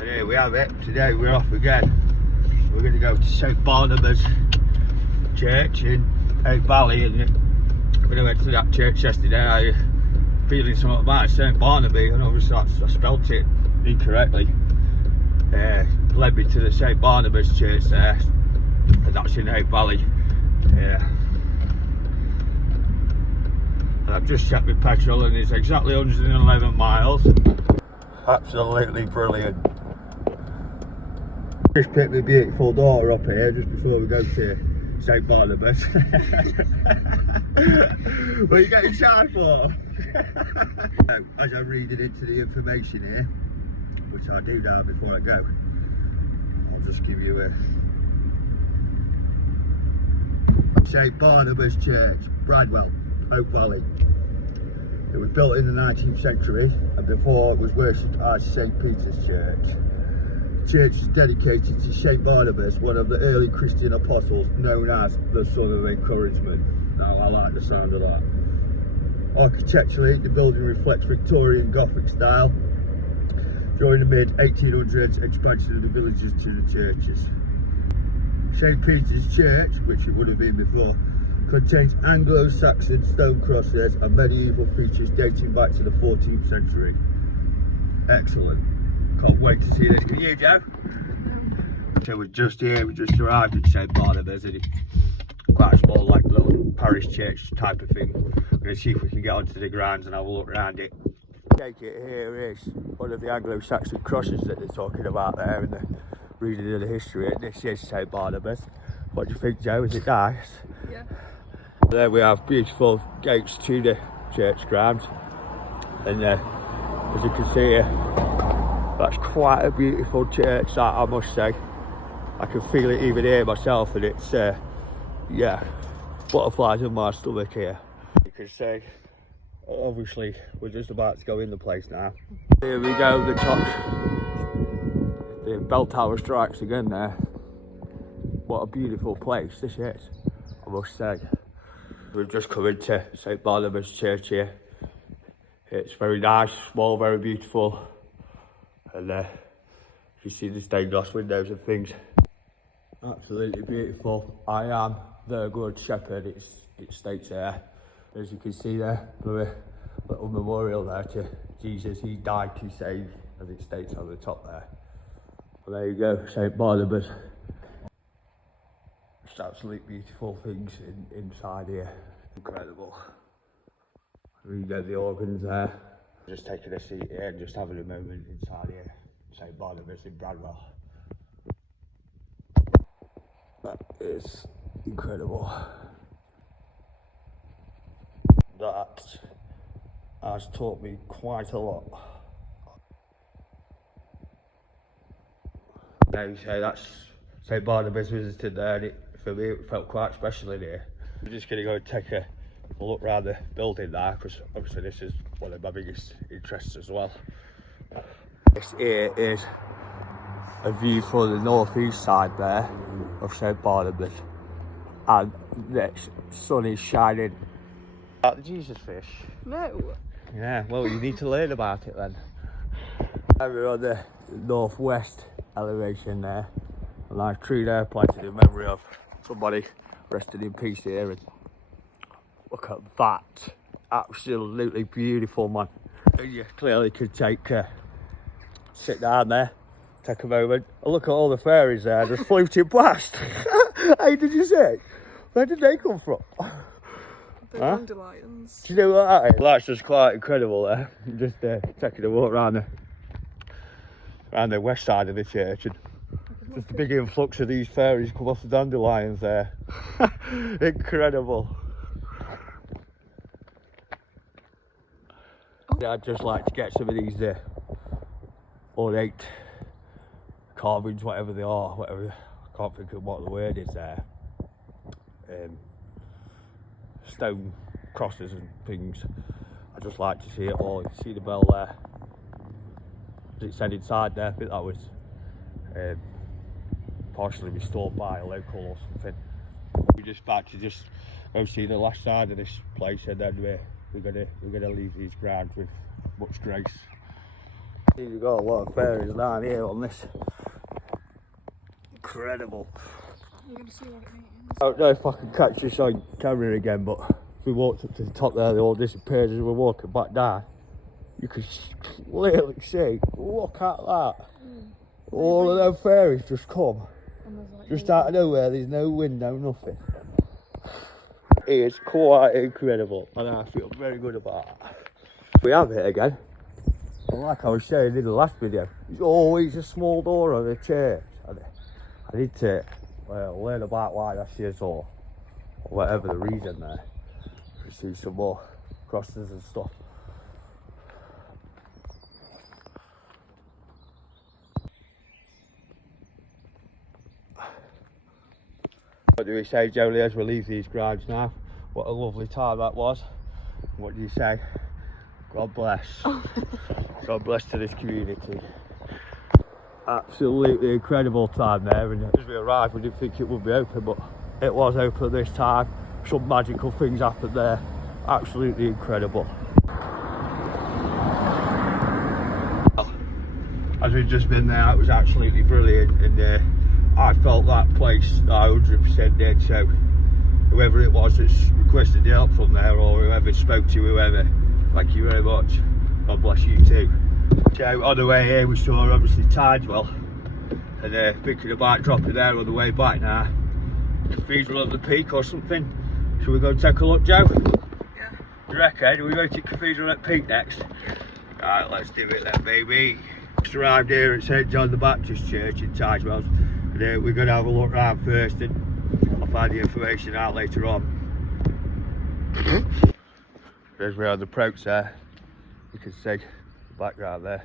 And here we have it. Today we're off again. We're going to go to St Barnabas Church in St Valley, and when I went to that church yesterday I feeling something about St Barnabas, and obviously I spelt it incorrectly. Led me to the St Barnabas Church there, and that's in St Valley. And I've just checked my petrol and it's exactly 111 miles. Absolutely brilliant. Just picked my beautiful daughter up here just before we go to St Barnabas. What are you getting shy for? As I'm reading into the information here, which I do now before I go, I'll just give you a St Barnabas Church, Bradwell, Oak Valley. It was built in the 19th century, and before it was worshipped as St Peter's Church. The church is dedicated to St Barnabas, one of the early Christian apostles, known as the Son of Encouragement. Now I like the sound of that. Architecturally, the building reflects Victorian Gothic style. During the mid-1800s, expansion of the villages to the churches. St Peter's Church, which it would have been before, contains Anglo-Saxon stone crosses and medieval features dating back to the 14th century. Excellent. Can't wait to see this. Can you, Joe? So we're just here, we just arrived at St Barnabas, and it's quite a small, like, little parish church type of thing. We're going to see if we can get onto the grounds and have a look around it. Take it here is one of the Anglo-Saxon crosses that they're talking about there in the reading of the history, and this is St Barnabas. What do you think, Joe? Is it nice? Yeah. There we have beautiful gates to the church grounds, and as you can see here, that's quite a beautiful church, that I must say. I can feel it even here myself, and it's yeah, butterflies in my stomach here. You can see, obviously we're just about to go in the place now. Here we go, the top, the bell tower strikes again there. What a beautiful place this is, I must say. We've just come into St Barnabas Church here. It's very nice, small, very beautiful, and you see the stained glass windows and things. Absolutely beautiful. I am the good shepherd, it states there. As you can see there, for a little memorial there to Jesus. He died to save, as it states on the top there. Well, there you go, St Barnabas. Just absolutely beautiful things inside here. Incredible. There you go, the organs there. Just taking a seat here and just having a moment inside here. St Barnabas in Bradwell. That is incredible. That has taught me quite a lot. Now you say that's St Barnabas visited there, and for me it felt quite special in here. We're just going to go and take a look around the building there, because obviously this is one of my biggest interests as well. This here is a view from the northeast side there of St Barnabas, and the sun is shining. About the Jesus fish? No. Yeah, well, you need to learn about it then. We're on the northwest elevation there. A nice tree there planted in memory of somebody rested in peace here. And look at that. Absolutely beautiful, man. You clearly could sit down there, take a moment, and look at all the fairies there just floating past. Hey, did you see? Where did they come from? The dandelions. Do you know what that is? Well, that's just quite incredible there. Just taking a walk around the west side of the church, and just a big influx of these fairies come off the dandelions there. Incredible. I'd just like to get some of these ornate carvings, whatever they are, whatever, I can't think of what the word is there. Stone crosses and things. I just like to see it all. You see the bell there, as it said inside there. I think that was partially restored by a local or something. We're just about to go see the last side of this place, and then we're gonna leave these grounds with much grace. You've got a lot of fairies down here on this. Incredible. We're going to see what it means. I don't know if I can catch this on camera again, but if we walked up to the top there, they all disappeared as we were walking back down. You could clearly see, look at that. All of them fairies just come. Like Just out of nowhere, there's no window, nothing. It is quite incredible, and I feel very good about it. We have it again. And like I was saying in the last video, there's always a small door on the church. I need to learn about why that is, or whatever the reason there. We see some more crosses and stuff. What do we say, Jolie, as we leave these grounds now? What a lovely time that was. What do you say? God bless. God bless to this community. Absolutely incredible time there, and as we arrived we didn't think it would be open, but it was open this time. Some magical things happened there. Absolutely incredible. As we've just been there, it was absolutely brilliant, and I felt that place 100% did. So whoever it was that's requested the help from there, or whoever spoke to whoever, thank you very much. God bless you too. So on the way here we saw obviously Tideswell, and thinking about dropping there on the way back now. Cathedral on the Peak or something. Shall we go and take a look, Joe? Yeah. You reckon? Do we go to Cathedral at Peak next? Right, let's do it then, baby. Just arrived here at St Barnabas Church in Tideswell, and we're going to have a look around first, and I'll find the information out later on. There's where the approach there. You can see the background there.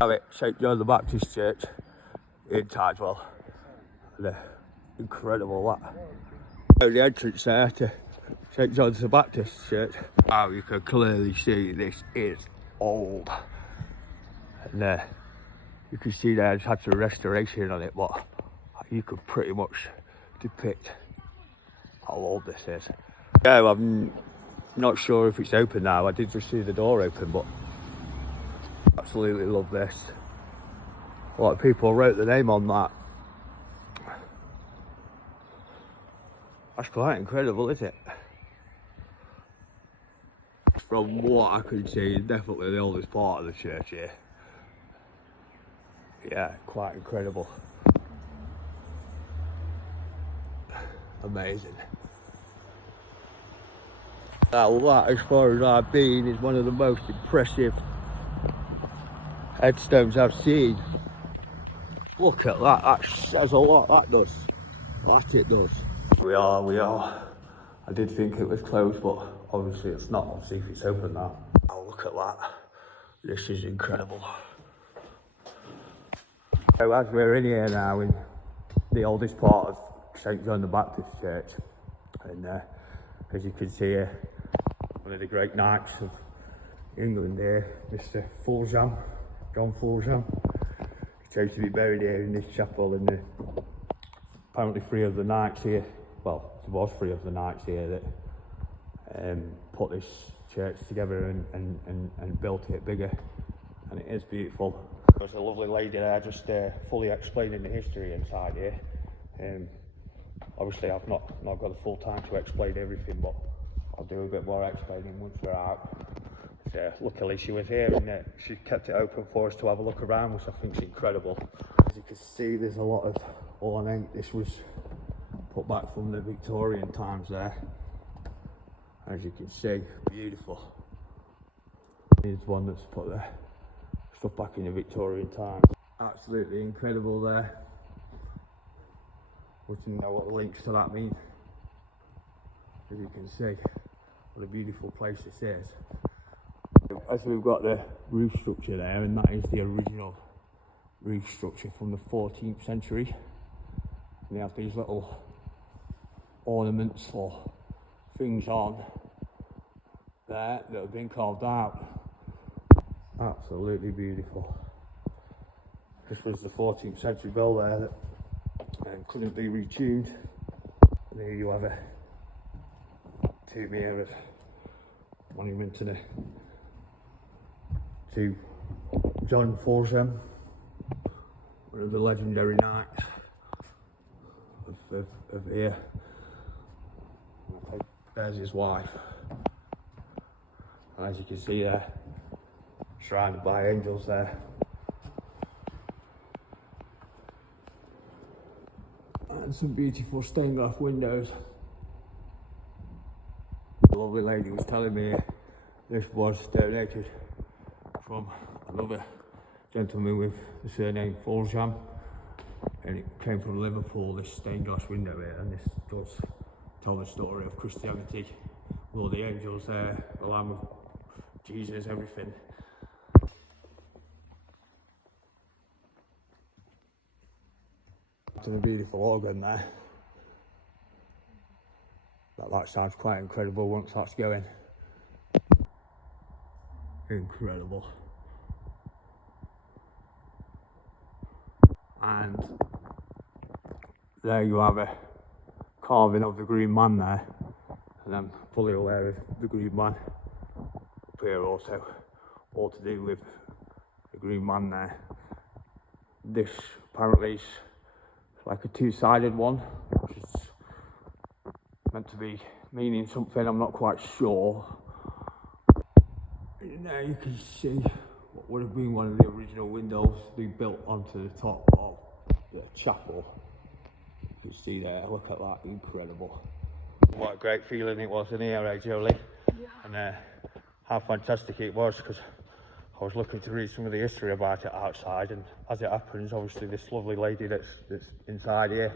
Have it, St John the Baptist Church in Tideswell. And, incredible that. The entrance there to St John the Baptist Church. Now you can clearly see this is old. And you can see there it's had some restoration on it, but you could pretty much depict how old this is. Yeah, I'm not sure if it's open now. I did just see the door open, but absolutely love this. A lot of people wrote the name on that. That's quite incredible, isn't it? From what I can see, it's definitely the oldest part of the church here. Yeah, quite incredible. Amazing. Now that, as far as I've been, is one of the most impressive headstones I've seen. Look at that, that says a lot, that does. That it does. We are. I did think it was closed, but obviously it's not. I'll see if it's open now. Oh, look at that. This is incredible. So as we're in here now in the oldest part of St John the Baptist Church, and as you can see here, one of the great knights of England here, Mr. Fulham, John Fulham. He chose to be buried here in this chapel, and apparently 3 of the knights here, well, there was 3 of the knights here that put this church together and built it bigger, and it is beautiful. There's a lovely lady there just fully explaining the history inside here. Obviously I've not got the full time to explain everything, but I'll do a bit more explaining once we're out. So, luckily she was here, and she kept it open for us to have a look around, which I think is incredible. As you can see, there's a lot of ornate. This was put back from the Victorian times there. As you can see, beautiful. Here's one that's put the stuff back in the Victorian times. Absolutely incredible there. Wouldn't know what the links to that mean. As you can see, what a beautiful place this is. As we've got the roof structure there, and that is the original roof structure from the 14th century. And they have these little ornaments or things on there that have been carved out. Absolutely beautiful. This was the 14th century bell there that couldn't be retuned. And here you have a tomb here of monument to the 2 John Forsham, one of the legendary knights of here. There's his wife. As you can see there, surrounded by angels there. And some beautiful stained glass windows. The lovely lady was telling me this was donated from another gentleman with the surname Forsham, and it came from Liverpool, this stained glass window here, and this does tell the story of Christianity with all the angels there, the Lamb of Jesus, everything. And a beautiful organ there. That sounds quite incredible once that's going. Incredible. And there you have a carving of the Green Man there, and I'm fully aware of the Green Man. Up here also, all to do with the Green Man there. This apparently is like a two-sided one, which is meant to be meaning something, I'm not quite sure. And there you can see what would have been one of the original windows being built onto the top of the chapel. You can see there, look at that, incredible. What a great feeling it was in here, eh, Jolie? Yeah. And how fantastic it was, because I was looking to read some of the history about it outside, and as it happens, obviously this lovely lady that's inside here,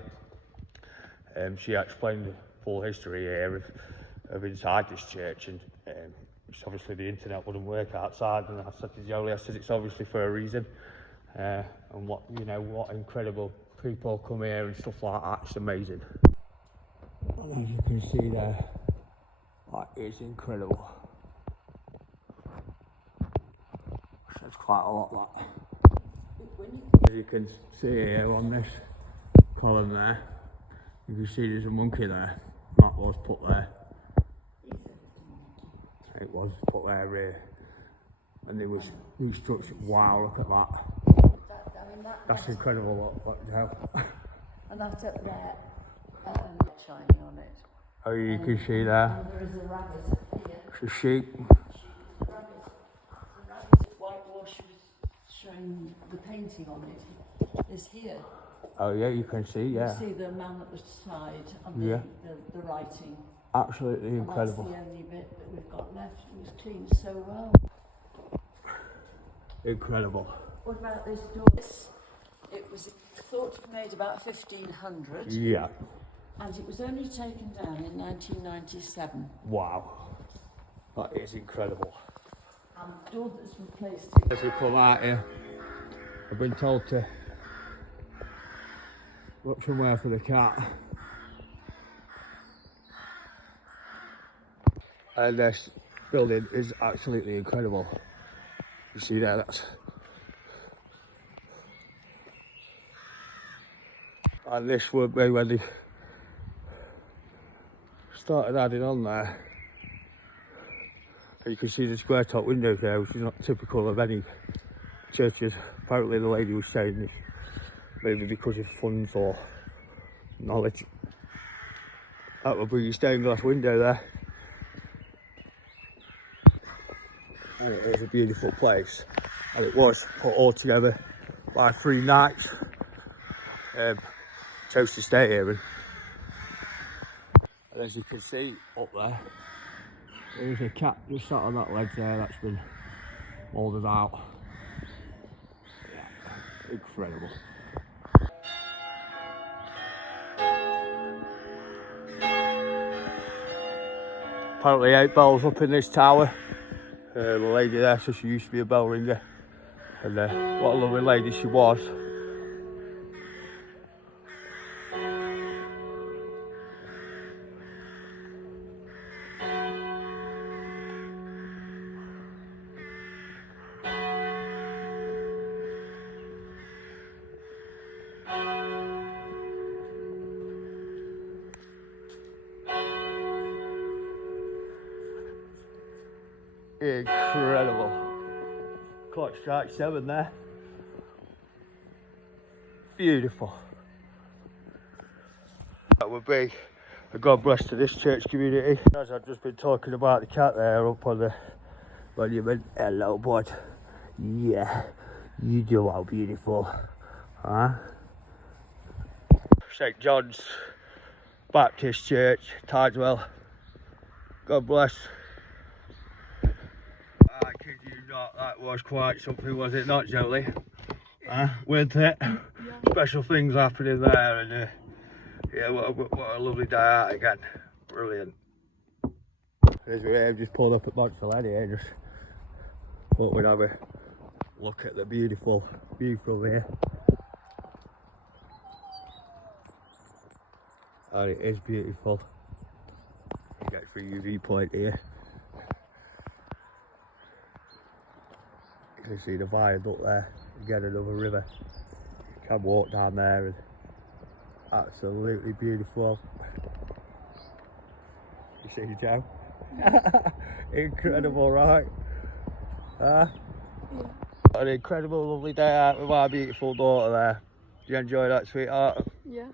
she explained the full history here of inside this church, and obviously the internet wouldn't work outside, and I said to Jolie, I said it's obviously for a reason, and what incredible people come here and stuff like that. It's amazing. And as you can see there, that is incredible. That's quite a lot, that. As you can see here on this column there, you can see there's a monkey there. That was put there. It was put there here. And it was restructured. Wow, look at that. That's incredible, what hell. And that's up there, shining on it. Oh, you can see there. And there is a rabbit here. It's a sheep. The rabbit whitewash with showing the painting on it is here. Oh yeah, you can see, yeah. You see the man at the side and Yeah. the writing. Absolutely incredible. And that's the only bit that we've got left. It was cleaned so well. Incredible. What about this door? It was thought to be made about 1500. Yeah. And it was only taken down in 1997. Wow. That is incredible. And the door that's replaced it. As we come out here, I've been told to look somewhere for the cat. And this building is absolutely incredible. You see there, that's... And this would be when they started adding on there. And you can see the square top windows there, which is not typical of any churches. Apparently the lady was saying this, maybe because of funds or knowledge. That would be your stained glass window there. And it is a beautiful place. And it was put all together by 3 knights. Chose to stay here, and as you can see up there's a cat just sat on that ledge there that's been moulded out. Yeah, incredible. Apparently 8 bells up in this tower. The lady there says she used to be a bell ringer, and what a lovely lady she was. Incredible. Clock strikes 7 there. Beautiful. That would be a God bless to this church community. As I've just been talking about the cat there up on the monument. Hello, bud. Yeah, you do how beautiful. Huh? St John's Baptist Church, Tideswell. God bless. I kid you not, that was quite something, was it not, Jolie? Weren't it? Yeah. Special things happening there, and yeah, what a lovely day out again. Brilliant. As we just pulled up at Montsalani here, just thought we'd have a look at the beautiful view from here. And it is beautiful. You get through your viewpoint here. You can see the viaduct there, again another river. You can walk down there and absolutely beautiful. You see Joe? Incredible, right? Yeah. An incredible lovely day out with my beautiful daughter there. Did you enjoy that, sweetheart? Yeah.